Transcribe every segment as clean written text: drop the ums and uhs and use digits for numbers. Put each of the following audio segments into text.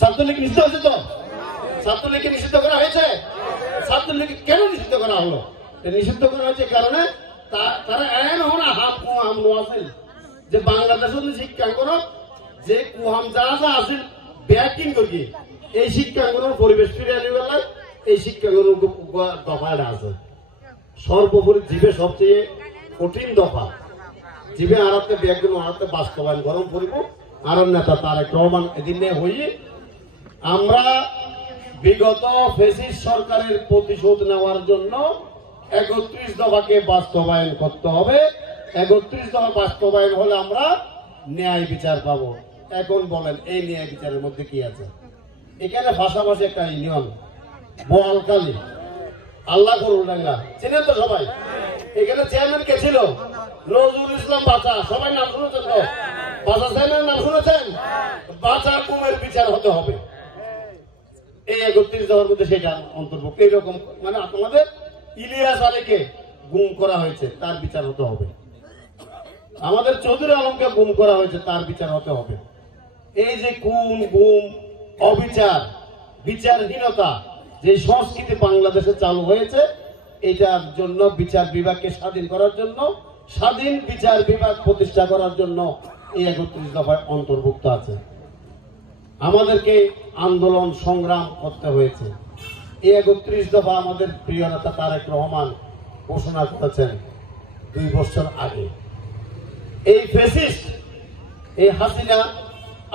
ছাত্রলীগ নিষিদ্ধ হয়েছে তো? ছাত্রলীগকে নিষিদ্ধ করা হয়েছে। ছাত্রলীগ কেন নিষিদ্ধ করা হলো? নিষিদ্ধ করা হয়েছে কারণে তারা এন হনা হাম কুহাম নোয়াছিল যে বাংলাদেশের শিক্ষাঙ্গন যে কুহাম যারা আসিল ব্যাকিং করি এই শিক্ষাঙ্গনের পরিবেশ ফিরে আনি বেলা এই শিক্ষাঙ্গন দফাটা আছে। সর্বোপরি জীবে সবচেয়ে কঠিন দফা জীবে আরাতে ব্যাগগুলো আরাতে বাস্তবায়ন গরম করিব আর নেতা তারেক রহমান এদিন হইয়ে আমরা বিগত ফেসিস্ট সরকারের প্রতিশোধ নেওয়ার জন্য ৩১ দফাকে বাস্তবায়ন করতে হবে। ৩১ দফা বাস্তবায়ন হলে আমরা ন্যায় বিচার পাবো। এখন বলেন এই ন্যায় বিচারের মধ্যে কি আছে? এখানে ভাষাভাষী একটা ইউনিয়ন বোয়ালকালী আল্লাহ করুল্লাঙ্গা চিনেন তো সবাই? এখানে চেয়ারম্যান কে ছিল? নজরুল ইসলাম বাচা। সবাই নাম শুনেছেন তো? বাচা চেয়ারম্যান নাম শুনেছেন? বাচার গুমের বিচার হতে হবে। এই ৩১ দফার মধ্যে সেটা অন্তর্ভুক্ত। এইরকম মানে আপনাদের ইলিয়াস আলীকে গুম করা হয়েছে, তার বিচার হতে হবে। আমাদের চৌধুরী আলমকে গুম করা হয়েছে, তার বিচার হতে হবে। এই যে খুন গুম অবিচার বিচারহীনতা যে সংস্কৃতি বাংলাদেশে চালু হয়েছে এটার জন্য বিচার বিভাগকে স্বাধীন করার জন্য স্বাধীন বিচার বিভাগ প্রতিষ্ঠা করার জন্য এই ৩১ দফায় অন্তর্ভুক্ত আছে। আমাদেরকে আন্দোলন সংগ্রাম করতে হয়েছে। এই ৩১ দফা আমাদের প্রিয় নেতা তারেক রহমান ঘোষণা করেছেন ২ বছর আগে। এই ফ্যাসিস্ট এই হাসিনা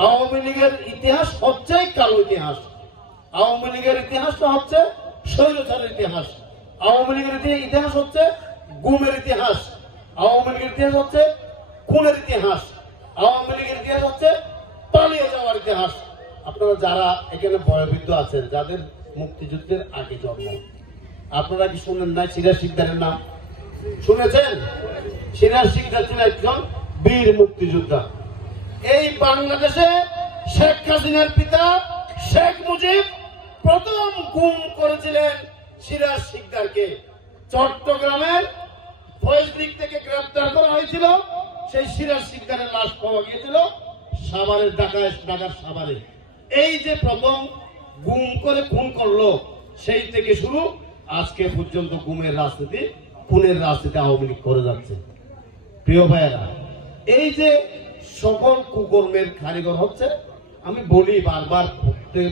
আওয়ামী লীগের ইতিহাস হচ্ছে কালো ইতিহাস। আওয়ামী লীগের ইতিহাসটা হচ্ছে স্বৈরাচারের ইতিহাস। আওয়ামী লীগের ইতিহাস হচ্ছে গুমের ইতিহাস। আওয়ামী লীগের ইতিহাস হচ্ছে খুনের ইতিহাস। আওয়ামী লীগের ইতিহাস হচ্ছে পালিয়ে যাওয়ার ইতিহাস। আপনারা যারা এখানে বয়োবৃদ্ধ আছেন, যাদের মুক্তিযুদ্ধের আগে জন্ম, আপনারা কি শুনেন না সিরাজ শিকদারের নাম শুনেছেন? সিরাজ শিকদার ছিলেন একজন বীর মুক্তিযোদ্ধা। এই বাংলাদেশে শেখ হাসিনার পিতা শেখ মুজিব প্রথম গুম করেছিলেন সিরাজ শিকদারকে। চট্টগ্রামের ফয়েজদিক থেকে গ্রেফতার করা হয়েছিল। সেই সিরাজ শিকদারের লাশ পাওয়া গিয়েছিল সাভারের ঢাকার সাভারে। এই যে প্রথম গুম করে খুন করলো সেই থেকে শুরু আজকে পর্যন্ত গুমের রাজনীতি খুনের রাজনীতি আওয়ামী লীগ করে যাচ্ছে। প্রিয় ভাইয়েরা, এই যে সকল কুকর্মের কারিগর হচ্ছে, আমি বলি বারবার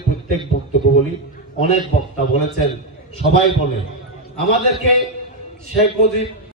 প্রত্যেক বক্তব্য বলি, অনেক বক্তা বলেছেন, সবাই বলে আমাদেরকে শেখ মুজিব